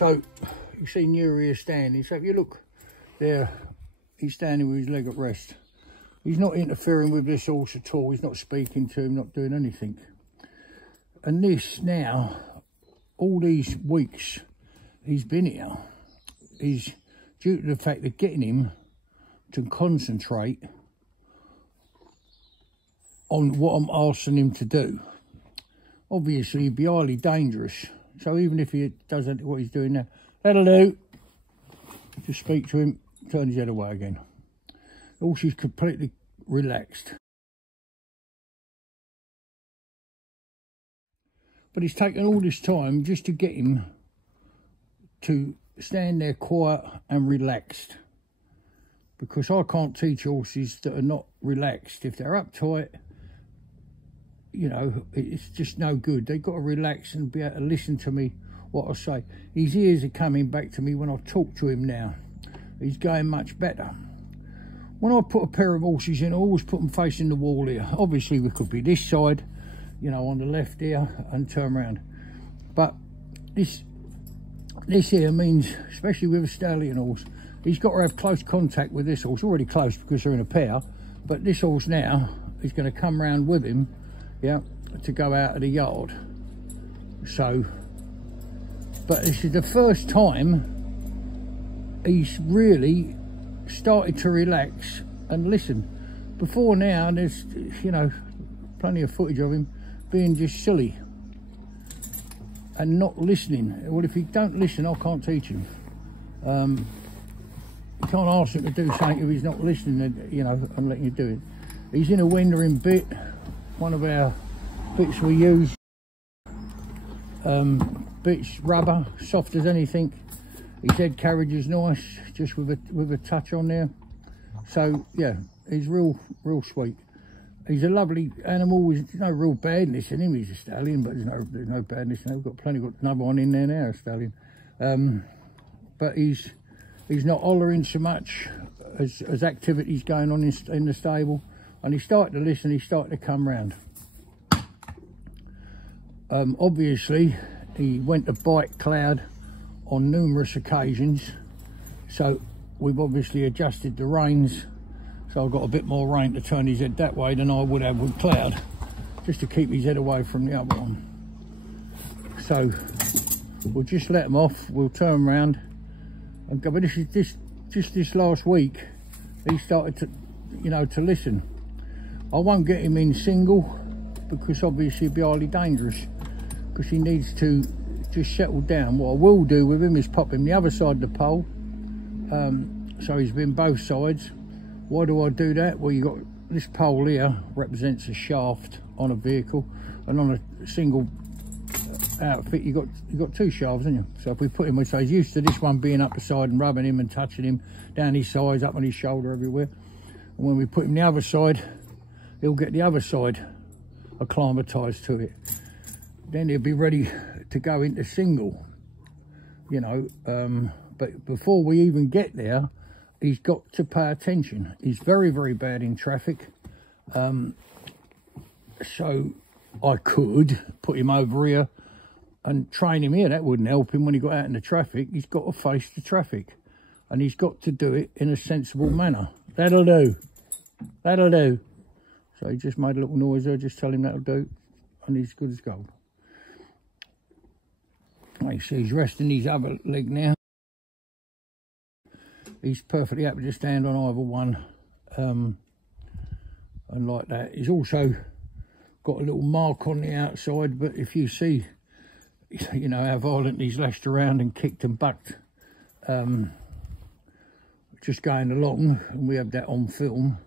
So you see Nuri here standing. So if you look there, he's standing with his leg at rest. He's not interfering with this horse at all. He's not speaking to him, not doing anything. And this now, all these weeks he's been here, is due to the fact of getting him to concentrate on what I'm asking him to do. Obviously, he'd be highly dangerous. So even if he does what he's doing now, that'll do. Just speak to him, turn his head away again. The horse is completely relaxed. But it's taken all this time just to get him to stand there quiet and relaxed. Because I can't teach horses that are not relaxed. If they're uptight, you know, it's just no good. They've got to relax and be able to listen to me, what I say. His ears are coming back to me when I talk to him now. He's going much better. When I put a pair of horses in, I always put them facing the wall here. Obviously, we could be this side, you know, on the left here, and turn around. But this here means, especially with a stallion horse, he's got to have close contact with this horse. Already close because they're in a pair. But this horse now is going to come round with him, yeah, to go out of the yard. So, but this is the first time he's really started to relax and listen. Before now, there's, you know, plenty of footage of him being just silly and not listening. Well, if he don't listen, I can't teach him. You can't ask him to do something if he's not listening, you know, and letting you do it. He's in a windering bit, one of our bits we use. Bits rubber, soft as anything. His head carriage is nice, just with a touch on there. So yeah, he's real sweet. He's a lovely animal. There's no real badness in him. He's a stallion, but there's no badness in him. We've got another one in there now, a stallion. But he's not hollering so much as activities going on in the stable. And he's starting to listen. He's starting to come round. Obviously, he went to bite Cloud on numerous occasions, so we've obviously adjusted the reins, so I've got a bit more rein to turn his head that way than I would have with Cloud, just to keep his head away from the other one. So we'll just let him off, we'll turn around and go. But this last week he started to, you know, to listen. I won't get him in single because obviously it'd be highly dangerous, because he needs to just settle down. What I will do with him is pop him the other side of the pole, so he's been both sides. Why do I do that? Well, you got this pole here represents a shaft on a vehicle, and on a single outfit you got two shafts, haven't you? So if we put him, so he's used to this one being up the side and rubbing him and touching him down his sides, up on his shoulder, everywhere. And when we put him the other side, he'll get the other side acclimatized to it. Then he'll be ready to go into single, you know. But before we even get there, he's got to pay attention. He's very, very bad in traffic. So I could put him over here and train him here. That wouldn't help him when he got out in the traffic. He's got to face the traffic, and he's got to do it in a sensible manner. That'll do. That'll do. So he just made a little noise there. Just tell him that'll do, and he's good as gold. You see he's resting his other leg now. He's perfectly happy to stand on either one, and like that. He's also got a little mark on the outside, but if you see, you know, how violent he's lashed around and kicked and bucked, just going along, and we have that on film.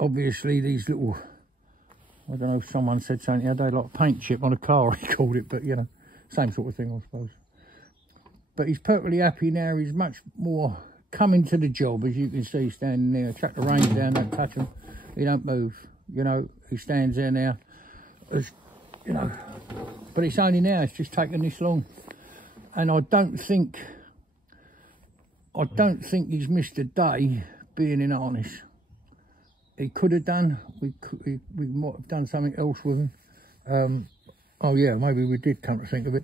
Obviously these little, I don't know if someone said something the other day, like a paint chip on a car, he called it, but you know, same sort of thing, I suppose. But he's perfectly happy now. He's much more coming to the job, as you can see, standing there. Chuck the reins down, don't touch him. He don't move, you know. He stands there now, as you know. But it's only now, it's just taken this long. And I don't think he's missed a day being in harness. He could have done. We might have done something else with him. Oh yeah, maybe we did come to think of it.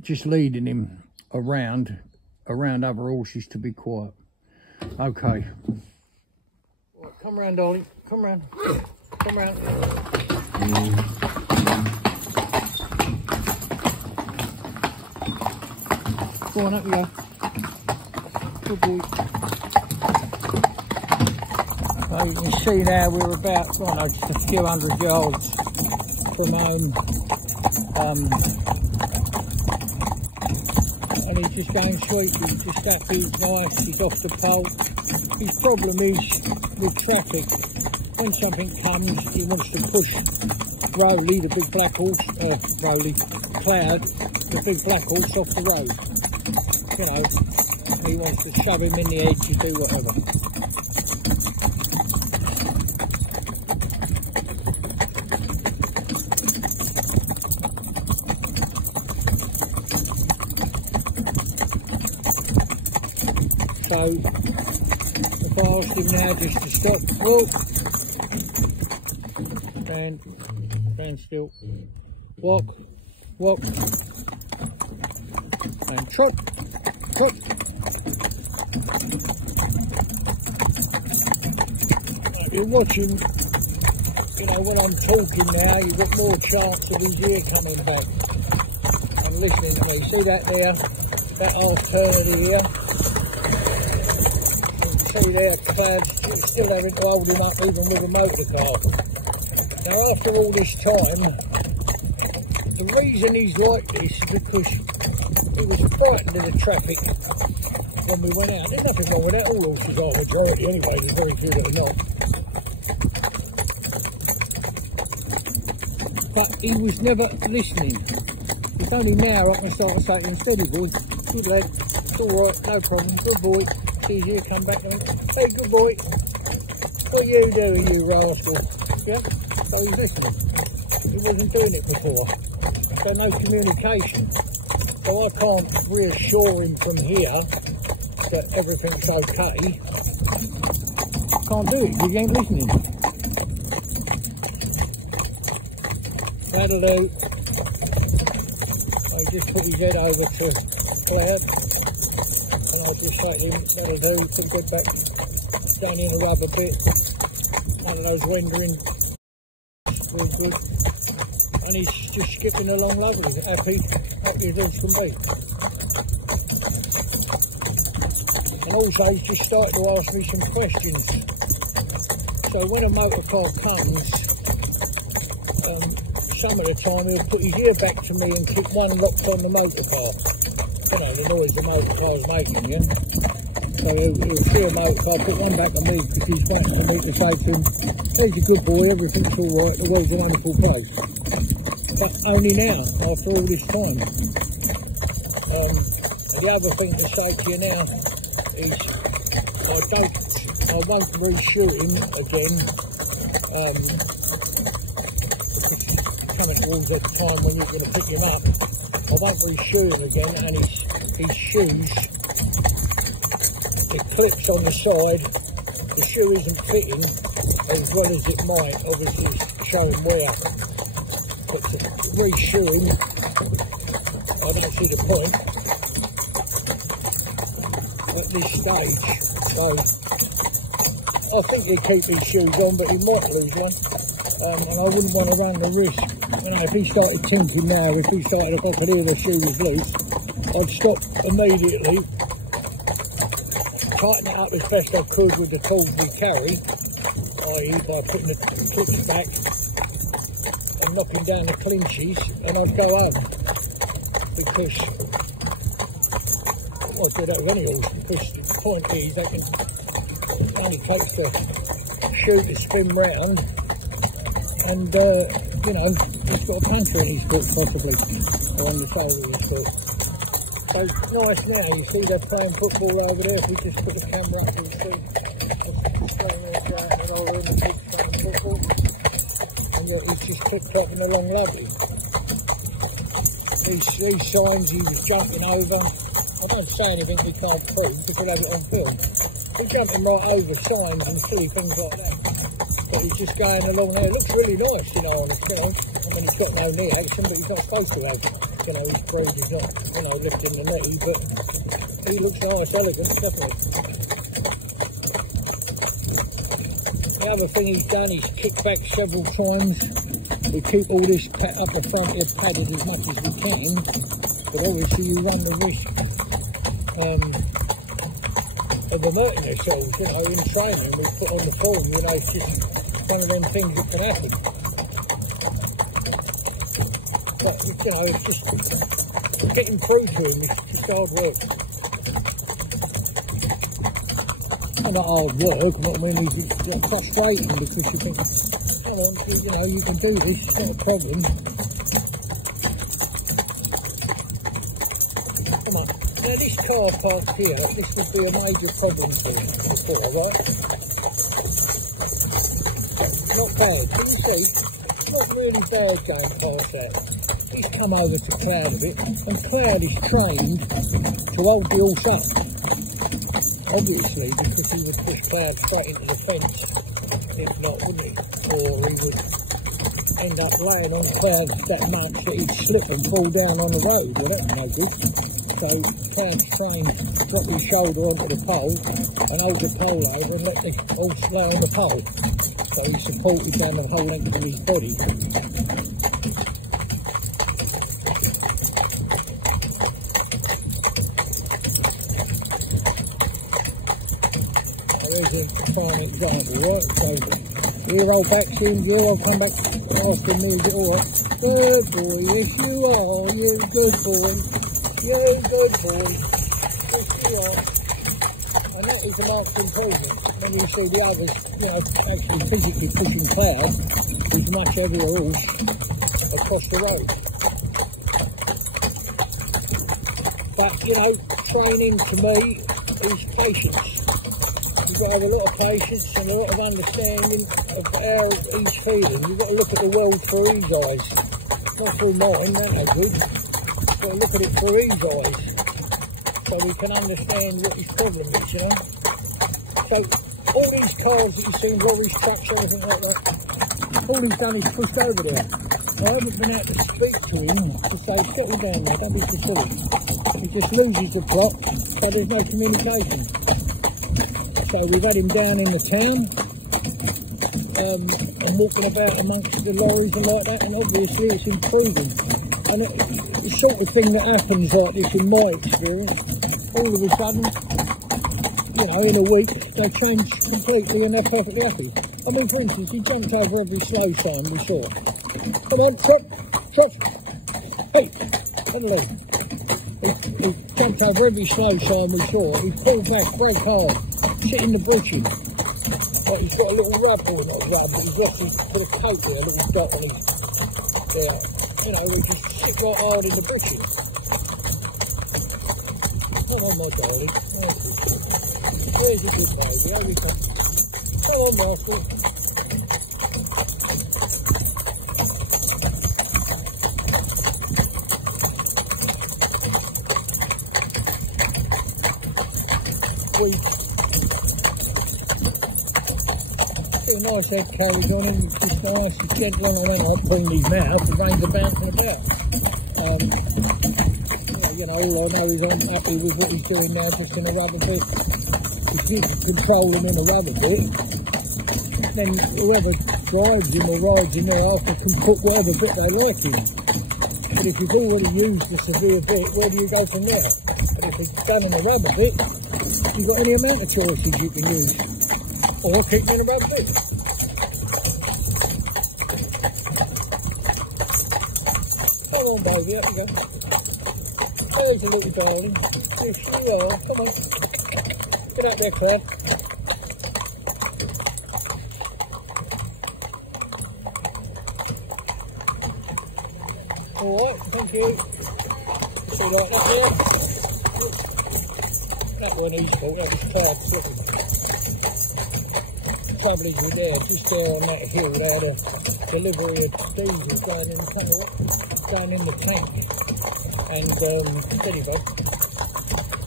Just leading him around other horses to be quiet. Okay. Right, come round, darling. Come round. Come round. Go on, up you go. Good boy. So you can see now we're about, I don't know, just a few hundred yards from home. And he's just going sweet, he's just happy, he's nice, he's off the pole. His problem is with traffic. When something comes, he wants to push Rolly, the big black horse, Cloud, the big black horse off the road. You know, he wants to shove him in the edge and do whatever. So, if I asked him now just to stop, walk, stand still, walk, and trot. Like you're watching, you know, when I'm talking now, you've got more chance of his ear coming back and listening to me. See that there, that half turn of the ear? See there, Cloud's still having to hold him up even with a motor car. Now after all this time, the reason he's like this is because he was frightened of the traffic when we went out. There's nothing wrong with that, all horses are majority anyway, there's very few that are not. But he was never listening. It's only now I can start to say to him, steady boy, good lad, it's alright, no problem, good boy. See you come back and hey good boy, what are you doing you rascal? Yeah, so he's listening. He wasn't doing it before. So no communication. So I can't reassure him from here that everything's okay. Can't do it because he ain't listening. That'll do. So he just put his head over to Cloud. And I'll just say to him, that'll do, put his head back down in the rub a bit. None of those rendering. Very good. And he's just skipping along lovely, happy as can be. And also he's just started to ask me some questions. So when a motor car comes, some of the time he'll put his ear back to me and keep one locked on the motor car. You know, the noise the motor car's making, yeah? So he'll see a motor car, put one back on me because he's waiting for me to say to him, he's a good boy, everything's alright, the world's a wonderful place. But only now, after all this time. The other thing to say to you now is I won't reshoot him again. Coming towards that time when you're going to pick him up, I won't reshoot him again, and his shoes, the clips on the side, the shoe isn't fitting as well as it might, obviously showing wear. But to reshoe him, I don't see the point at this stage. So I think he'll keep his shoes on, but he might lose one. And I wouldn't want to run the risk. You know, if he started tinkling now, if he started, if I could hear the shoe was loose, I'd stop immediately, tighten it up as best I could with the tools we carry, i.e. by putting the clips back and knocking down the clinches, and I'd go home. Because, I'll do that with any horse, because the point is they can only takes the shoe to spin round, and you know, he's got a puncture in his foot possibly, or on the sole of his foot. So it's nice now, you see they're playing football over there. If we just put the camera up, you'll see what's going on down and all in the kids playing football. And yet he's just tick-tocking along lovely. These signs he was jumping over, I don't say anything we can't prove because we'll have it on film. He's jumping right over signs and silly things like that. But he's just going along there. It looks really nice, you know, on the film. and he's got no knee action, but he's not supposed to have. You know, his bruise is not, you know, lifting the knee, but he looks nice, elegant, doesn't he? The other thing he's done is kicked back several times. We keep all this upper front here padded as much as we can, but obviously you run the risk of hurting yourselves, you know, in training. We put on the form, you know, it's just one of them things that can happen. But, you know, it's just getting through to him, it's just hard work. Not hard work, but I mean, it's like frustrating because you think, come on, you know, you can do this, it's not a problem. Come on. Now this car parked here, this would be a major problem for him before, right? Not bad, can you see? Not really bad going past that. He's come over to Cloud a bit, and Cloud is trained to hold the horse up. Obviously, because he would push Cloud straight into the fence, if not, wouldn't he? Or he would end up laying on Cloud that much that he'd slip and fall down on the road. Well, that's no good. So Cloud's trained to drop his shoulder onto the pole and hold the pole over and let the horse lay on the pole. So he's supported down the whole length of his body. There's a prime example, right? So here I'll back in, here I'll come back after me, alright. Good boy, yes you are, you're a good boy. You're a good boy. Yes you are. And that is a marked improvement. When you see the others, you know, actually physically pushing Cloud with much heavier horse across the road. But, you know, training to me is patience. You've got to have a lot of patience and a lot of understanding of how he's feeling. You've got to look at the world through his eyes. Not through mine, that ain't good. You've got to look at it through his eyes. So we can understand what his problem is, you know. So all these cars that you see, lorries, trucks, everything like that, all he's done is pushed over there. I haven't been out to speak to him to say, settle down there, don't be too silly. He just loses the plot, so there's no communication. So we've had him down in the town and walking about amongst the lorries and like that, and obviously it's improving. And it's the sort of thing that happens like this in my experience. All of a sudden, you know, in a week, they change completely and they're perfectly happy. I mean, for instance, he jumped over every slow sign we saw. Come on, chop, chop. Hey, hello. He jumped over every slow sign we saw. He pulled back, brake hard. Sit in the bushes. Like he's got a little rub, or not rub, but he's left his put a coat there, a little dot on his there. You know, he just sit right hard in the bushes. Come on, my darling. Where's your good baby? How you come? Come on, Master. Nice head carriage on him, just nice and gentle on him. I'll bring these mouth, the reins are bouncing about. You know, all I know is I'm happy with what he's doing now, just in a rubber bit. If you control him in a rubber bit, then whoever drives him or rides him thereafter can put whatever bit they like in. But if you've already used the severe bit, where do you go from there? But if it's done in a rubber bit, you've got any amount of choices you can use. Or keep him in a rubber bit. Come on, baby, there you go. There's a little darling. Yes, you are. Come on. Get up there, Claire. Alright, thank you. See like that there? That wasn't his fault, that was Cloud's. The trouble is we're there, just there on that hill, they had a delivery of diesel down in the tank, and steady bud,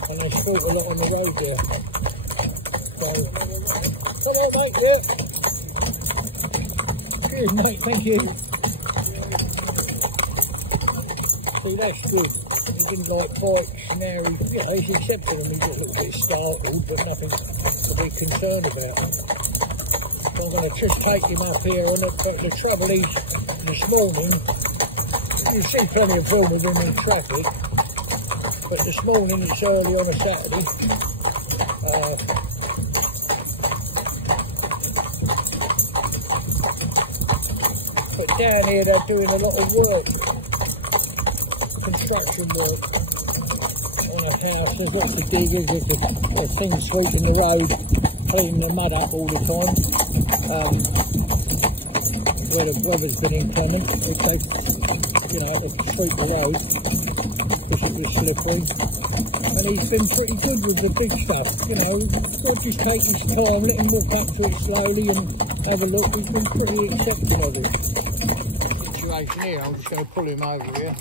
and they sport a lot on the road there. So, come on mate, yeah. Cheers mate, thank you. See, that's good. He didn't like bikes, now he's accepted them. He's a little bit startled, but nothing to be concerned about. So I'm going to just take him up here, and the trouble is, this morning, you see plenty of film of him in traffic, but this morning, it's early on a Saturday, but down here they're doing a lot of work, construction work on a house. There's lots of diggers, there's the things sweeping the road, cleaning the mud up all the time, where the weather's been inclement, they take, to sweep the road because it was slippery. And he's been pretty good with the big stuff, God just take his time, let him walk up to it slowly and have a look. He's been pretty accepting of it. Situation here, I'm just going to pull him over here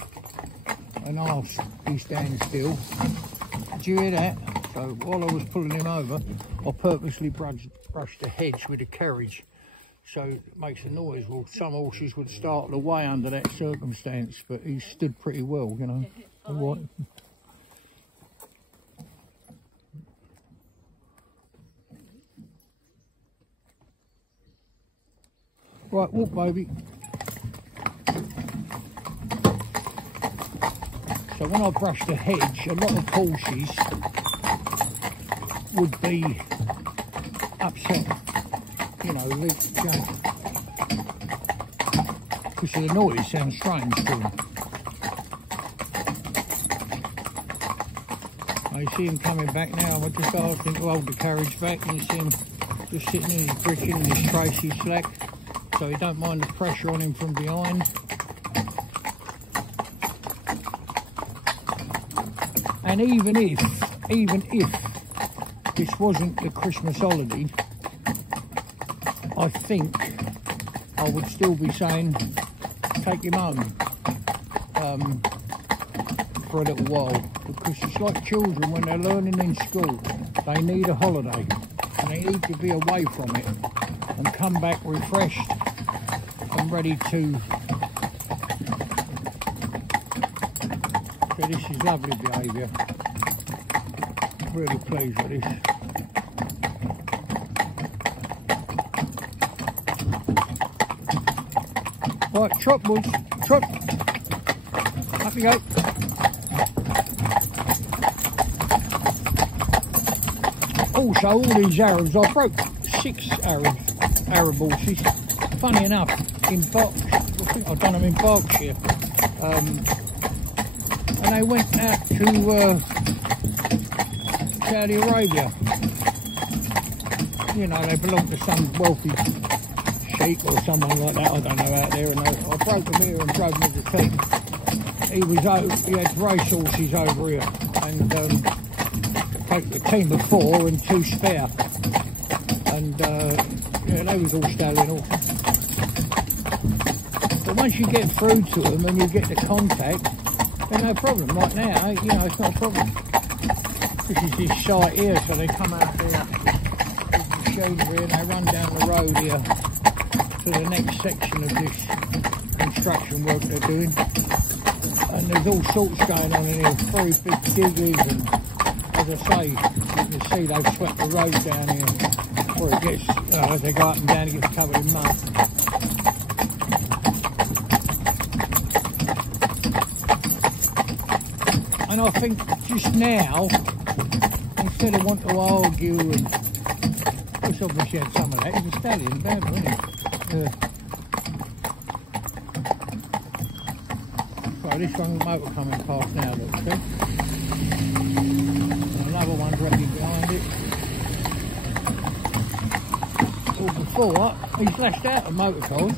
and ask he stands still. Did you hear that? So while I was pulling him over, I purposely brushed the hedge with a carriage so it makes a noise. Well, some horses would startle away under that circumstance, but he stood pretty well, All right. Right, walk, baby. So when I brush the hedge, a lot of horses would be upset, because of the noise. Sounds strange to them. I see him coming back now. I just asked him to hold the carriage back, and you see him just sitting in his bricking and his tracy slack, so he don't mind the pressure on him from behind. And even if this wasn't the Christmas holiday, I think I would still be saying take him home for a little while, because it's like children when they're learning in school. They need a holiday and they need to be away from it and come back refreshed and ready to. So this is lovely behaviour. Really pleased with this. Right, trot boys, trot. Up you go. Also, all these Arabs, I broke 6 Arab horses. Funny enough, in Berkshire, I think I've done them in Berkshire. And they went out to Saudi Arabia. They belong to some wealthy sheikh or someone like that, I don't know, out there. And I broke them here and drove them as a team. He had race horses over here, and take the team of 4 and 2 spare. And they was all Stallion horses. But once you get through to them and you get the contact, then no problem. Right now, it's not a problem. This is this site here, so they come out there with the machinery and they run down the road here to the next section of this construction work they're doing. And there's all sorts going on in here, 3 big diggers, and as I say, you can see they've swept the road down here before it gets, as they go up and down, it gets covered in mud. And I think just now, instead of wanting to argue, and this obviously had some of that, he's a stallion, bad one, isn't he? So this one motor coming past now, look, see? And another one's ready behind it. Well, before, he's lashed out of motor cars,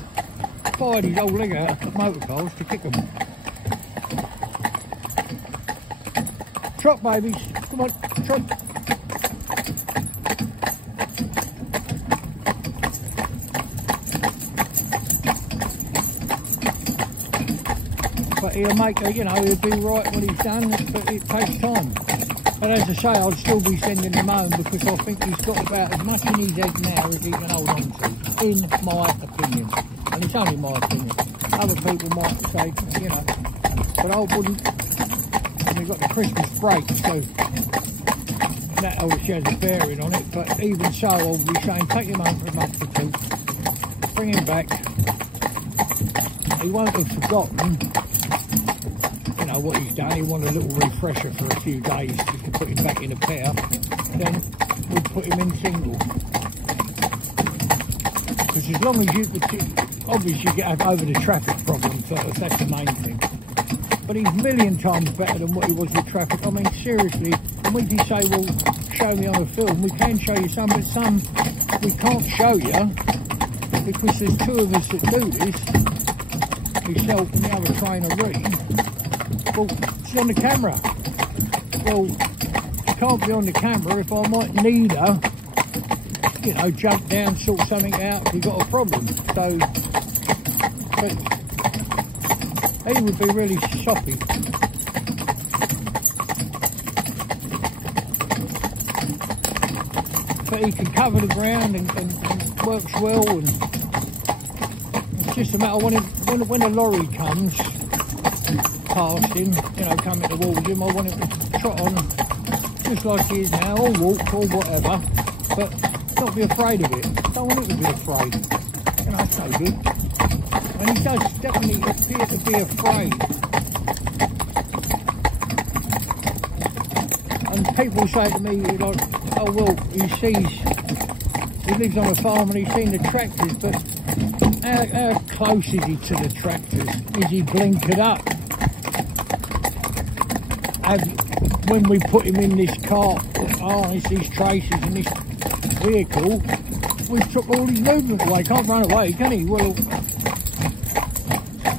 fired his old leg out of motor cars to kick them. Trot, babies. Come on, trot. But he'll make a, he'll do right what he's done, but it takes time. But as I say, I'd still be sending him home because I think he's got about as much in his head now as he can hold on to, in my opinion. And it's only my opinion. Other people might say, But I wouldn't. And we've got the Christmas break, so that obviously has a bearing on it. But even so, I'll be saying take him home for a month or two, bring him back. He won't have forgotten, you know, what he's done. He want a little refresher for a few days just to put him back in a pair. Then we'll put him in single. Because as long as you could, obviously get over the traffic problem first, that's the main thing. But he's a million times better than what he was with traffic. I mean, seriously, and when you say, well, show me on a film, we can show you some, but some we can't show you because there's two of us that do this, myself and the other trainer, Reed. Well, it's on the camera. Well, it can't be on the camera if I might need her, you know, jump down, sort something out if you've got a problem. So, but he would be really soppy. But he can cover the ground and works well, and it's just a matter of when a lorry comes past him, you know, coming towards him, I want him to trot on just like he is now, or walk or whatever, but not be afraid of it. Don't want him to be afraid. You know, that's no good. And he does definitely appear to be afraid. And people say to me, like, oh well, he lives on a farm and he's seen the tractors, but how close is he to the tractors? Is he blinkered up? When we put him in this cart, harness these traces in this vehicle, we took all his movement away. Can't run away, can he? Well,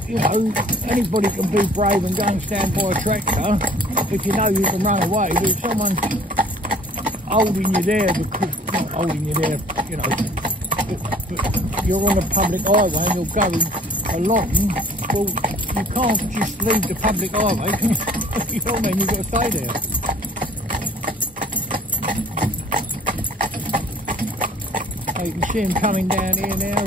you know, anybody can be brave and go and stand by a tractor if you know you can run away. But if someone's holding you there, because not holding you there, you know, but you're on a public highway and you're going along, well, you can't just leave the public highway, can you? You know what I mean? You've got to stay there. So you can see him coming down here now.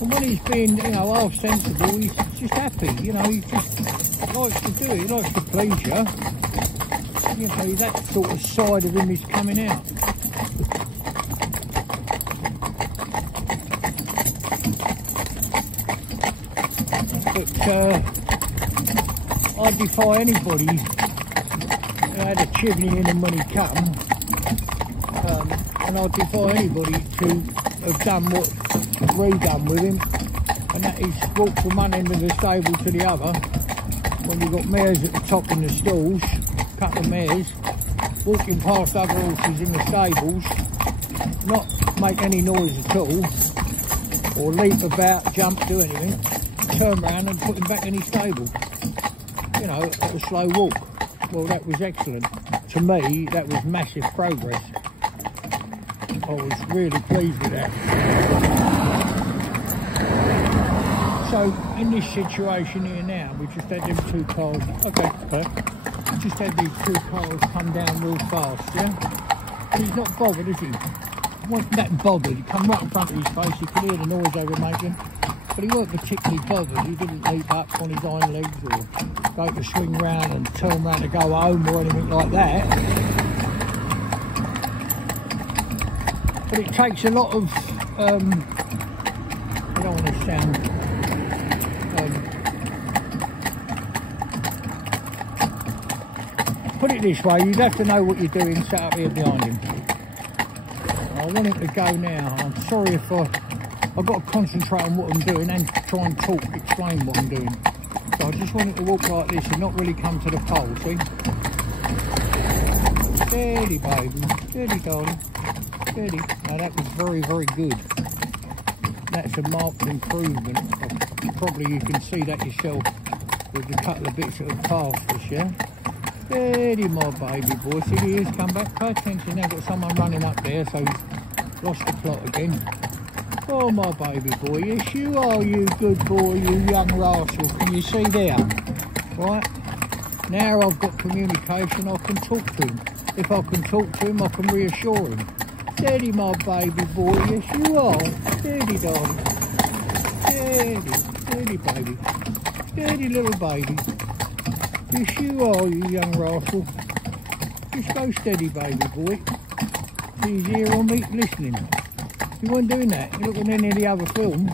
And when he's being, you know, half sensible, he's just happy. You know, he just likes to do it. He likes to please you. You know, that sort of side of him is coming out. But I defy anybody who had a chimney in him when he come, and I defy anybody to have done what we done with him, and that is walk from one end of the stable to the other. When you've got mares at the top in the stalls, a couple of mares, walking past other horses in the stables, not make any noise at all, or leap about, jump, do anything, turn around and put him back in his stable, you know, at a slow walk. Well, that was excellent. To me, that was massive progress. I was really pleased with that. So, in this situation here now, we just had them two cars, okay, we just had these two cars come down real fast, yeah? And he's not bothered, is he? He wasn't that bothered. He come right in front of his face, you could hear the noise they were making. But he weren't particularly bothered. He didn't leap up on his hind legs or go to swing round and turn round to go home or anything like that. But it takes a lot of, I don't want to sound, put it this way, you'd have to know what you're doing, sat up here behind him. I want him to go now. I'm sorry if I've got to concentrate on what I'm doing and try and talk, explain what I'm doing. So I just want him to walk like this and not really come to the pole, see? Steady, baby. Steady, darling. Steady. Now that was very, very good. That's a marked improvement. Probably you can see that yourself with a couple of bits that have passed this, yeah? Steady, my baby boy. See, he is come back. Pay attention. Now got someone running up there, so he's lost the plot again. Oh, my baby boy. Yes, you are, you good boy, you young rascal. Can you see there? Right? Now I've got communication, I can talk to him. If I can talk to him, I can reassure him. Steady, my baby boy. Yes, you are. Steady, darling. Steady. Steady, baby. Steady, little baby. Yes, you are, you young rascal. Just go steady, baby boy. He's here on me listening. He wasn't doing that. You look at any of the other films.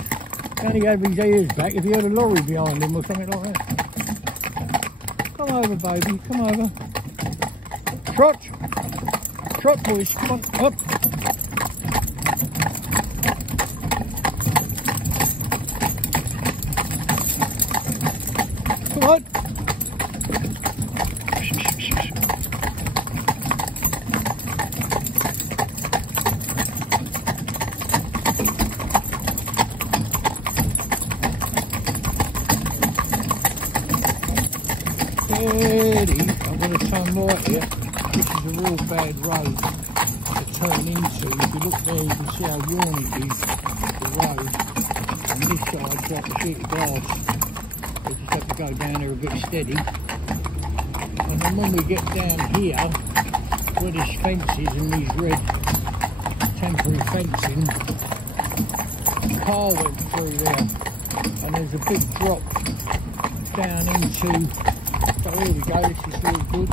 He only had his ears back if he had a lorry behind him or something like that. Come over, baby. Come over. Trot. Trot, boys. Come on. Up. Come on. Steady. I'm going to turn right here. This is a real bad road to turn into. If you look there, you can see how worn it is, the road. And this side's like a sheet of glass. We just have to go down there a bit steady. And then when we get down here, where this fence is and these red temporary fencing, the car went through there. And there's a big drop down into. So here we go, this is really good.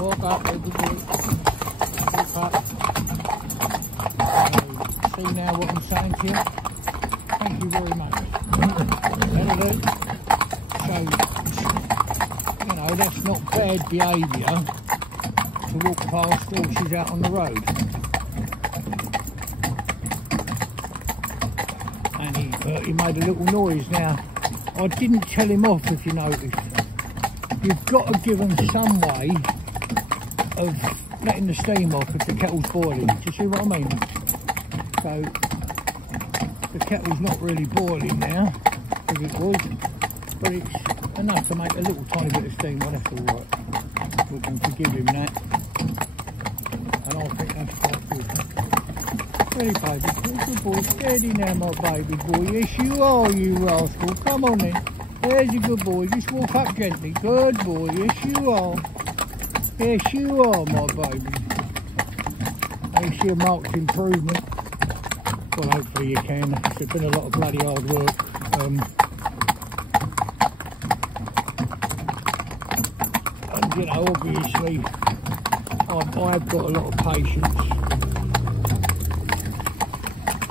Walk up, everybody. Walk up. See now what I'm saying to you? Thank you very much. That'll do. So, you know, that's not bad behaviour to walk past horses out on the road. And he made a little noise now. I didn't tell him off, if you noticed. You've got to give them some way of letting the steam off if the kettle's boiling. Do you see what I mean? So the kettle's not really boiling now, as it was, but it's enough to make a little tiny bit of steam. Well, that's all right. We can forgive him that, and I think that's quite good. Steady, baby. Good boy. Steady now, my baby boy. Yes, you are, you rascal. Come on then. There's a good boy. Just walk up gently. Good boy. Yes, you are. Yes, you are, my baby. I see a marked improvement. Well, hopefully you can. It's been a lot of bloody hard work. And, you know, obviously, I've got a lot of patience.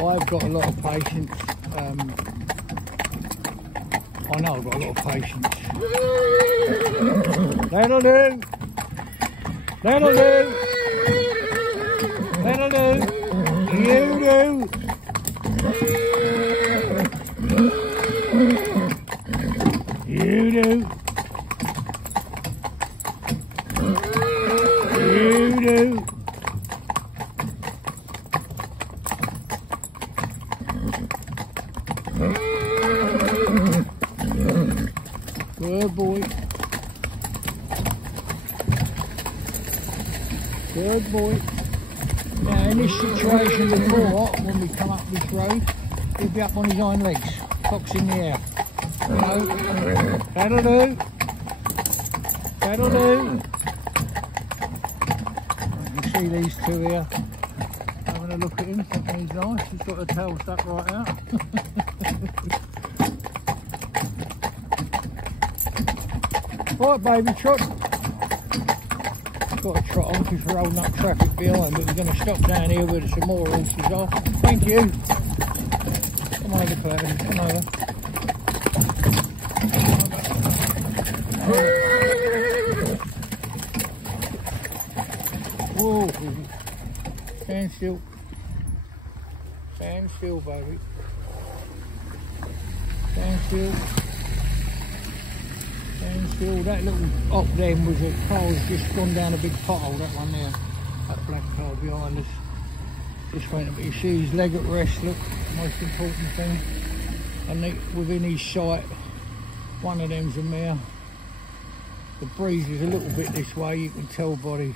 I've got a lot of patience. I know I've got a lot of patience. That'll do. That'll do. That'll do. You do. You do. You do. Good boy. Good boy. Now in this situation before, when we come up this road, he'll be up on his hind legs, cocks in the air. You know, that'll do. That'll do. You can see these two here having a look at him, thinking he's nice. He's got the tail stuck right out. Right, baby, trot. Got to trot on because we're holding up traffic behind, but we're going to stop down here where some more horses are. Thank you. Come over, Claire. Come over. Whoa. Stand still. Stand still, baby. Stand still. Stand still. That little up then was a car's just gone down a big pothole, that one there. That black car behind us. Just went, but you see his leg at rest, look, most important thing. And within his sight, one of them's a mare. The breeze is a little bit this way, you can tell by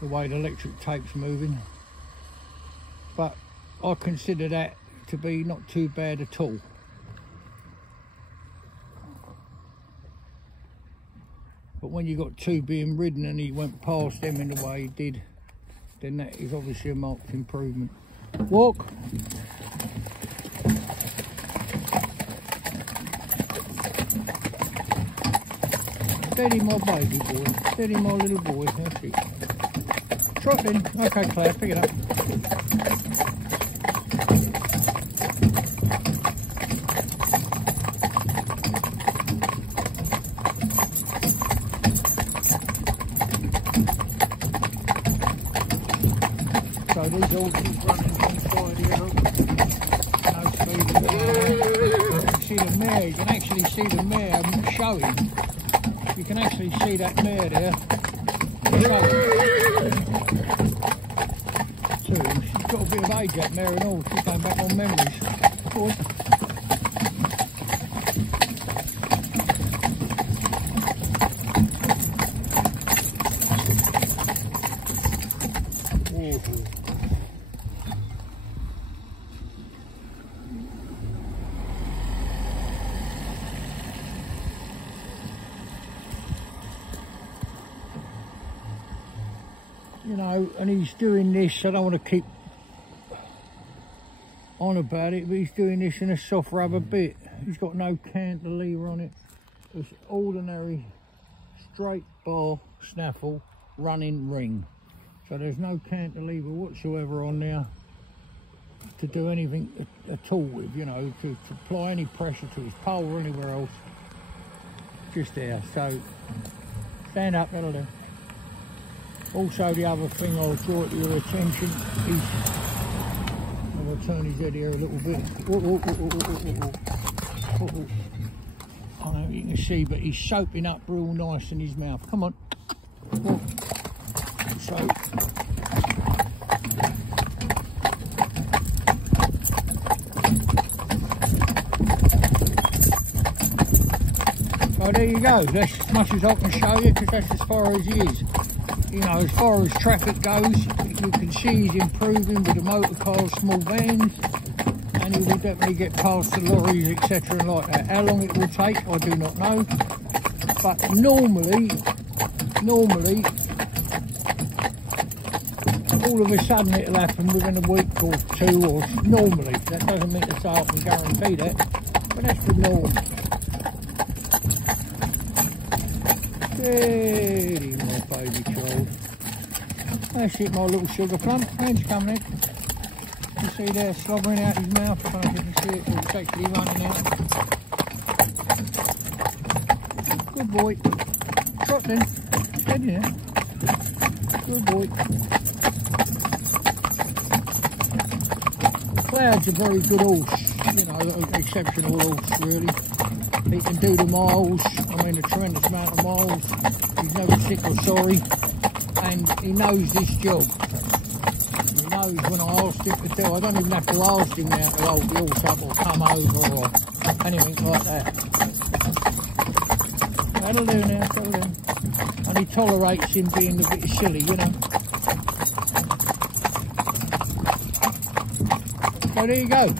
the way the electric tape's moving. But I consider that to be not too bad at all. But when you got two being ridden and he went past them in the way he did, then that is obviously a marked improvement. Walk. Steady my baby boy, steady my little boy, that's it. Trot in, okay Claire, pick it up. So these horses running inside here, look. No speed. You can see the mare, you can actually see the mare showing. You can actually see that mare there. She's got a bit of age, that mare and all. She's going back on memories. Go on. You know, and he's doing this, I don't want to keep on about it, but he's doing this in a soft rubber bit. He's got no cantilever on it. It's ordinary straight bar snaffle running ring. So there's no cantilever whatsoever on there to do anything at all with, you know, to apply any pressure to his pole or anywhere else. Just there. So stand up, that'll do. Also, the other thing I'll draw to your attention is, I'll turn his head here a little bit. I don't know if you can see, but he's soaping up real nice in his mouth. Come on. So, there you go. That's as much as I can show you, because that's as far as he is. You know, as far as traffic goes, you can see he's improving with the motor cars, small vans, and he will definitely get past the lorries, etc. and like that. How long it will take, I do not know. But normally, all of a sudden it'll happen within a week or two, or normally. That doesn't mean to say I can guarantee that, but that's the norm. Steady, my baby child. That's it, my little sugar plum. Hands coming in. You see there, slobbering out his mouth. I don't know if you can see it, but it's actually running out. Good boy. Trot then. Steady now. Good boy. Cloud's a very good horse. You know, an exceptional horse, really. He can do the miles, I mean a tremendous amount of miles. He's never sick or sorry, and he knows this job. He knows when I asked him to do, I don't even have to ask him now to hold the horse up or come over or anything like that. That'll do now, that'll do. And he tolerates him being a bit silly, you know. So there you go.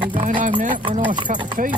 We're going home now for a nice cup of tea.